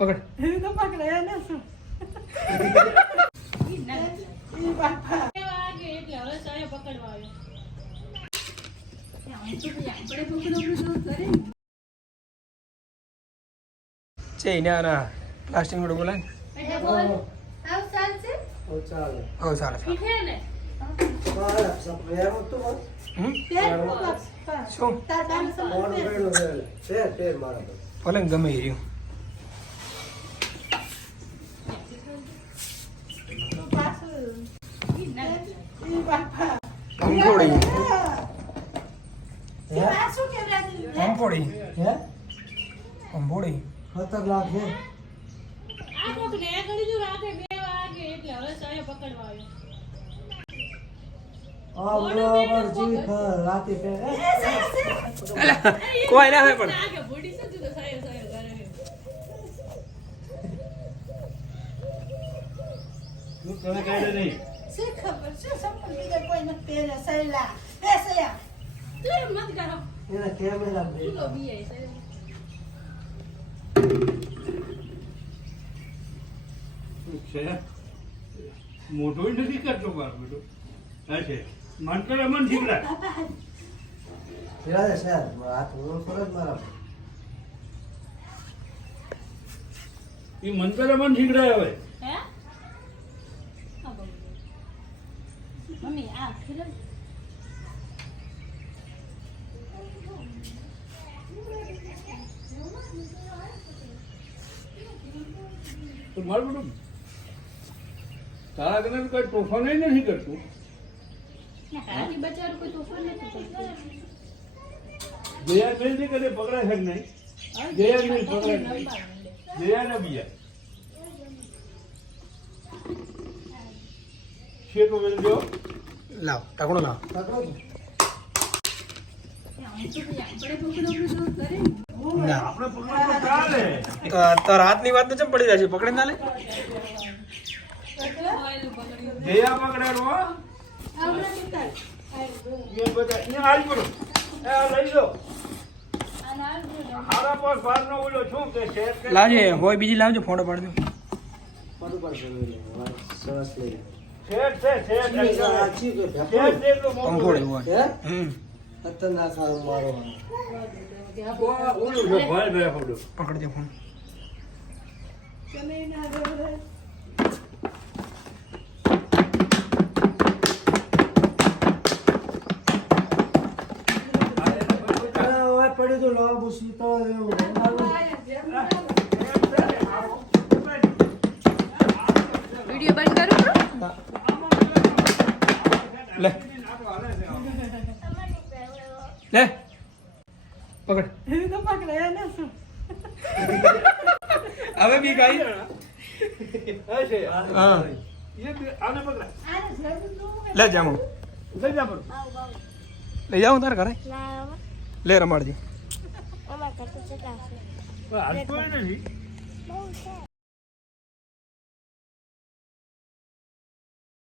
પકડ એ તો પકડે ને શું ઈ બાપા વાગે એટલે હવે સાયો પકડવા આવ્યો છે ના ના પ્લાસ્ટિક નું બોલાય એટલે બોલ આવ ચાલશે ઓ ચાલે હો ચાલે પીઠે ને મારા સપ્રેમ તો હમ પેર શું તાર દાન કોણ સમજ બેડો પેર મારા ભલે ને ગમે એ રહ્યું તું પાછું ઈ બાપા આમ થોડી એ પાછું કેવડાવી આમ થોડી હે આમ થોડી ખતરનાક છે આ કોક ને કરી જો રાતે 2 વાગે એટલે હવે સાયો પકડવા આવ્યો આ બરાબર જી રાતે પેર કોઈ ના હોય પણ આગે બોડી છે તો સાયો સાયો કરે તું તને કાઢે નહીં છે ખબર છે સંપલ બીજા કોઈ નથી પહેરે સૈલા એ સયા તું એમ મત કરો એના કેમેરા બે તું બીઆઈ સાયો છે મોટો નથી કરતો મારો બેટો હા છે મન કરે મન શીખડા ફિરાદે સર હાથ હું ફરજ મારા એ મન કરે મન શીખડાય હવે હે આ બોલ મમ્મી આ ખીલો તો મારું બેટું તારા કને કોઈ તોફાન નથી કરતું ના હાથી બચારું કોઈ તોફાન નથી કરતું જયા કઈ કદે પકડાય છે કે નહીં જયા નહીં પકડાય નહીં જયા ને બીજા શેકો વેલજો લાવ ટાકણો લાવ પકડો ના આપણે પકડો તો ચાલે તાર હાથની વાત તો ચમ પડી જાય છે પકડી ના લે જયા પકડાડો હો આવડા કેટલા એ બધા અહીંયા હાલ કરો એ લઈ લો હારા પર બાર નો ઓલો શું કે શેર કે લાવજે હોય બીજી લાવજો ફોટો પાડજો પર સરસ લઈ શેર છે શેર જી સાચી કે શેર જેટલું આમ મોટું થોડી હોય હે હમ ખતરનાક આ મારો ઓલું છે ભાઈ ભાઈ ફોટો પકડજો ફોન તમે ના જોડે ઓય પડ્યું તો લાવ બુસી તો વિડિયો બંધ કરું લે લે પકડ એ તો પકડે ને શું હવે બી કાઈ હશે હા એ આને પકડા આને જરૂર ન હોય લે જામો લઈ જા પર લઈ જાઉં તારે ઘરે લે રમાડજી હાલ કોઈ નથી